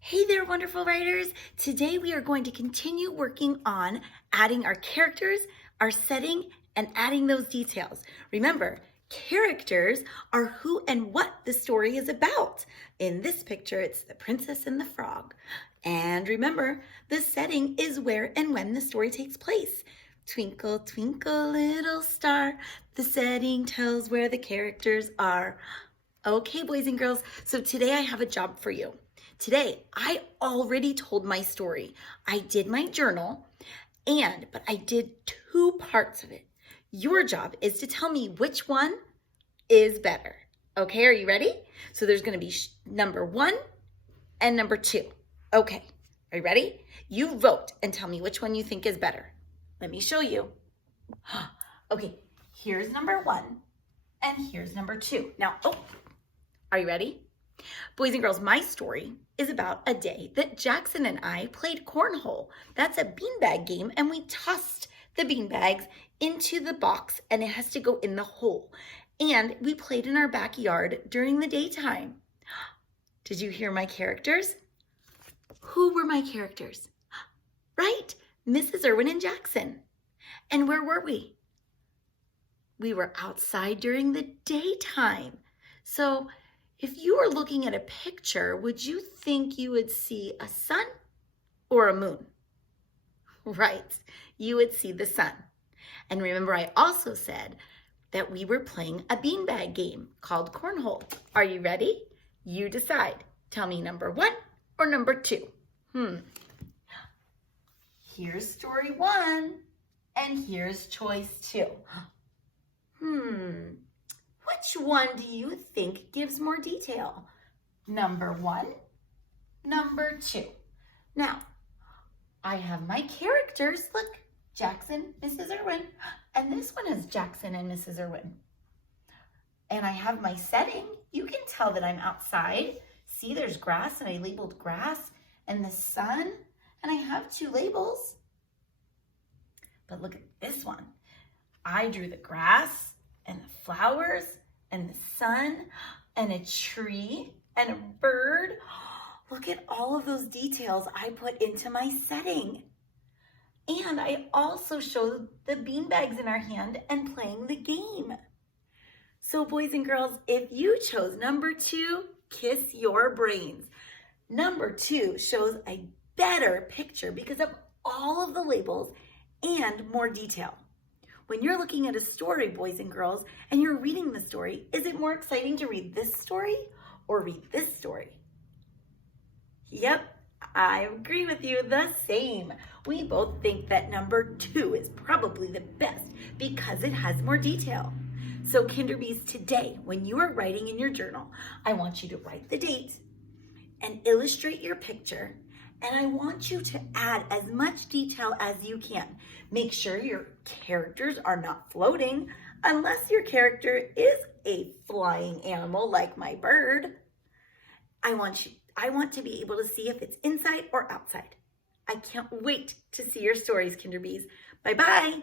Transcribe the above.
Hey there, wonderful writers. Today we are going to continue working on adding our characters, our setting, and adding those details. Remember, characters are who and what the story is about. In this picture, it's the princess and the frog. And remember, the setting is where and when the story takes place. Twinkle, twinkle, little star. The setting tells where the characters are. Okay, boys and girls, so today I have a job for you. Today, I already told my story. I did my journal, but I did two parts of it. Your job is to tell me which one is better. Okay, are you ready? So there's gonna be number 1 and number 2. Okay, are you ready? You vote and tell me which one you think is better. Let me show you. Okay, here's number 1 and here's number 2. Now, are you ready? Boys and girls, my story is about a day that Jackson and I played cornhole. That's a beanbag game, and we tossed the beanbags into the box, and it has to go in the hole. And we played in our backyard during the daytime. Did you hear my characters? Who were my characters? Right, Mrs. Irwin and Jackson. And where were we? We were outside during the daytime. So if you were looking at a picture, would you think you would see a sun or a moon? Right, you would see the sun. And remember, I also said that we were playing a beanbag game called cornhole. Are you ready? You decide. Tell me number 1 or number 2. Here's story 1 and here's choice 2. Which one do you think gives more detail? Number 1, number 2. Now, I have my characters. Look, Jackson, Mrs. Irwin, and this one is Jackson and Mrs. Irwin. And I have my setting. You can tell that I'm outside. See, there's grass, and I labeled grass, and the sun, and I have 2 labels. But look at this one. I drew the grass and the flowers and the sun and a tree and a bird. Look at all of those details I put into my setting. And I also showed the beanbags in our hand and playing the game. So boys and girls, if you chose number 2, kiss your brains. Number 2 shows a better picture because of all of the labels and more detail. When you're looking at a story, boys and girls, and you're reading the story, is it more exciting to read this story or read this story? Yep, I agree with you, the same. We both think that number 2 is probably the best because it has more detail. So Kinderbees, today, when you are writing in your journal, I want you to write the date and illustrate your picture. And I want you to add as much detail as you can. Make sure your characters are not floating unless your character is a flying animal like my bird. I want to be able to see if it's inside or outside. I can't wait to see your stories, Kinderbees. Bye-bye.